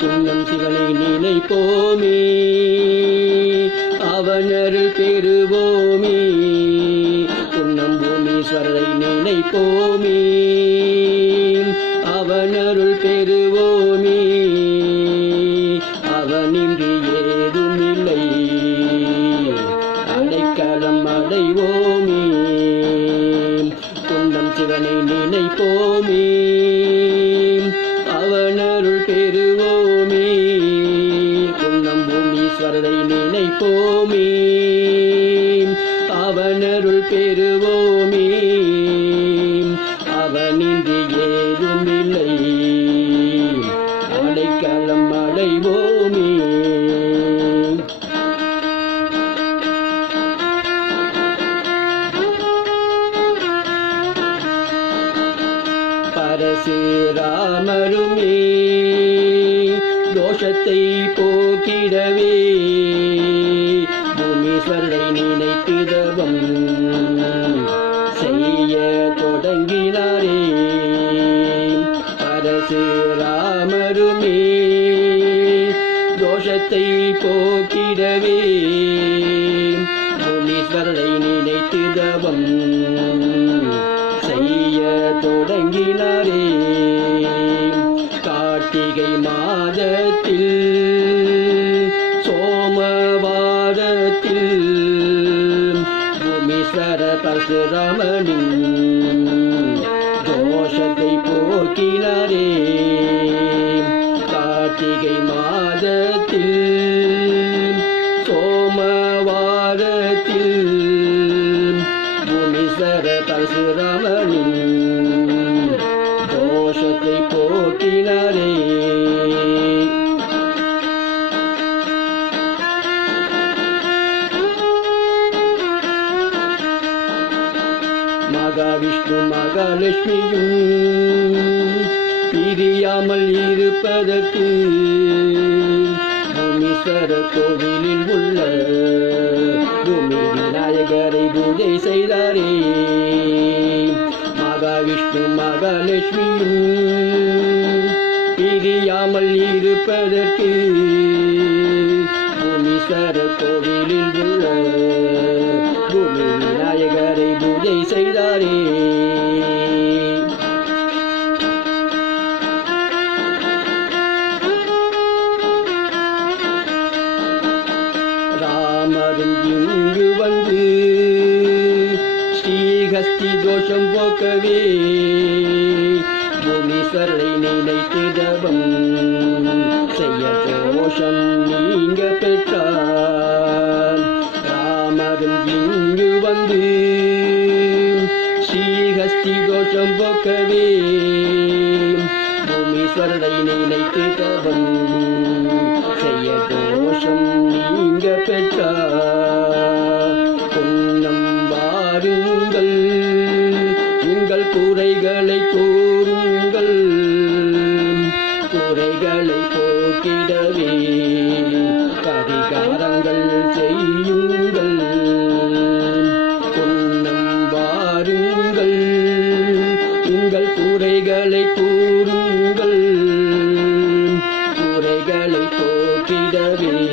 துன்னம் சிவனை நினைப்போமே. அவனருள் பெறுவோமே. துண்ணம் பூமீஸ்வரரை நினைப்போமே. அவனருள் பெறுவோமே. அவனின்றி ஏதும் இல்லை அடைக்கலம் அடைவோமே. துன்னம் சிவனை நினைப்போமே. அவனருள் பெறுவோம். பூமீஸ்வரரை நினைப்போமே. அவனருள் பெறுவோமே. அவனின்றி ஏதுமில்லை. அடைக்கலம் அடைவோமே. பரசுராமருமே தோஷத்தை போ போக்கிடவே பூமீஸ்வரரை நினைத்திடவும் செய்ய தொடங்கினாரே. அரசு ராமருமே தோஷத்தை போக்கிடவே. பூமீஸ்வரரை நினைத்திடவும் செய்ய தொடங்கினாரே. கார்த்திகை மாதத்தில் பூமீஸ்வர பரசுராமனின் தோஷத்தை போக்கினரே. கார்த்திகை மாதத்தில் சோமவாரத்தில் பூமீஸ்வர பரசுராமனின் மகாவிஷ்ணு மகாலட்சுமியும் பிரியாமல் இருப்பதற்கு பூமீஸ்வர கோவிலில் உள்ள பூமி விநாயகரை பூஜை செய்தாரே. மகாவிஷ்ணு மகாலட்சுமியும் பிரியாமல் இருப்பதற்கு பூமீஸ்வர கோவிலில் ஸ்ரீஹஸ்தி தோஷம் போக்கவே. பூமீஸ்வரை நினைத்து தவம் செய்ய தோஷம் நீங்க பெற்றார். ராமரும் இங்கு வந்து ஸ்ரீஹஸ்தி தோஷம் போக்கவே. பூமீஸ்வரனை நினைத்து தவம் செய்ய தோஷம் நீங்க பெற்றார். பொன்னம் பாருங்கள் துறைகளை கூறுங்கள் துறைகளை போக்கிடவே. பரிகாரங்கள் செய்யுங்கள். பொன்னம் வாருங்கள். உங்கள் துறைகளை கூறுங்கள் துறைகளை போக்கிடவே.